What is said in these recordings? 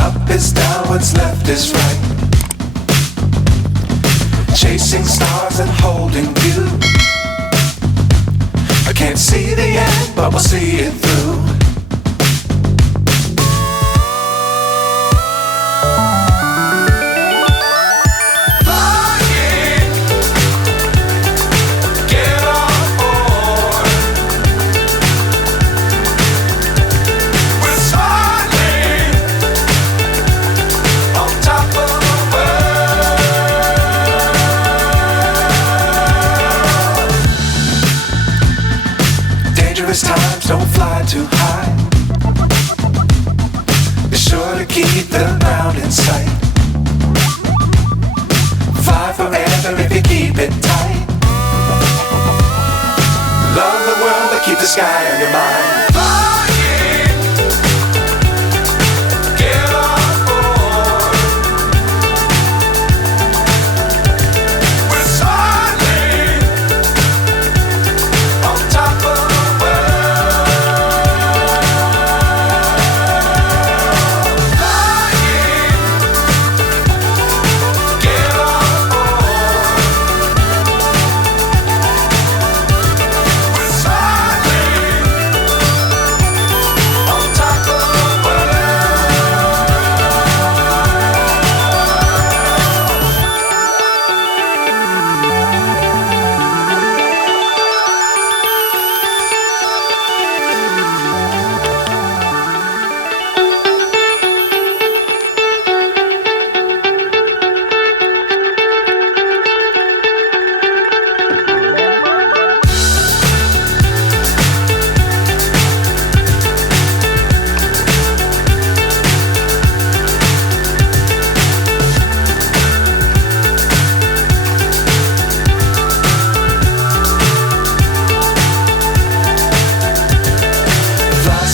up is down, what's left is right. Chasing stars and holding you. I can't see the end, but we'll see it through. Times don't fly too high. Be sure to keep the ground in sight. Fly forever if you keep it tight. Love the world but keep the sky on your mind.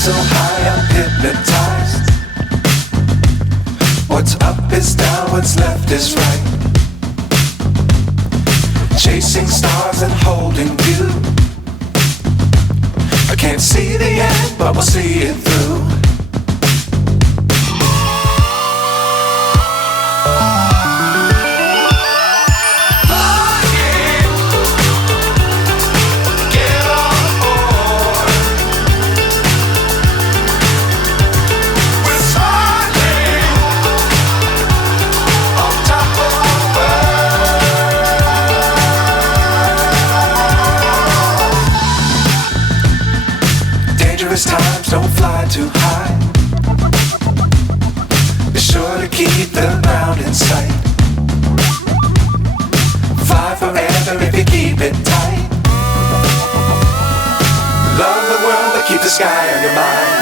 So high I'm hypnotized. What's up is down, what's left is right. Chasing stars and holding you. I can't see the end, but we'll see it through. Times don't fly too high. Be sure to keep the ground in sight. Fly forever if you keep it tight. Love the world but keep the sky on your mind.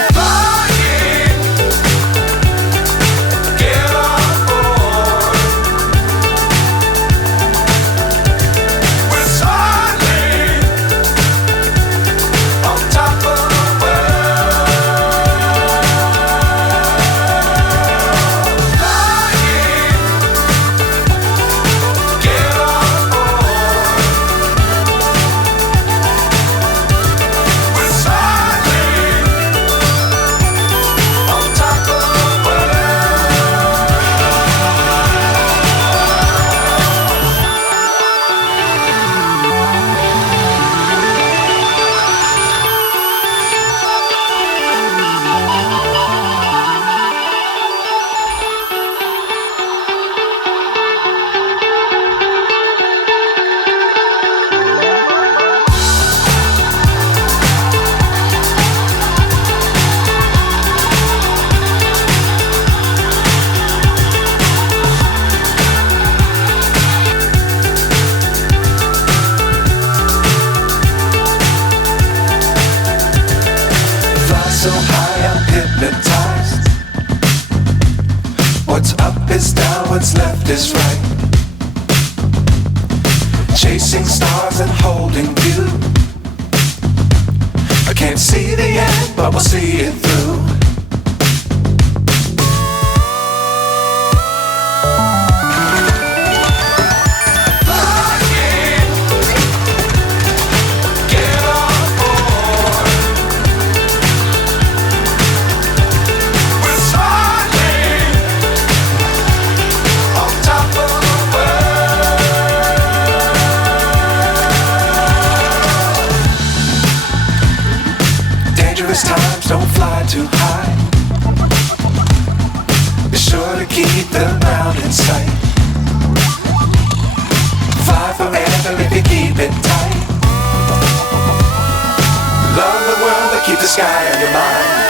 So high I'm hypnotized. What's up is down, what's left is right. Chasing stars and holding you. I can't see the end, but we'll see it through. We're starting high. Be sure to keep the ground in sight. Fly forever if you keep it tight. Love the world but keep the sky on your mind.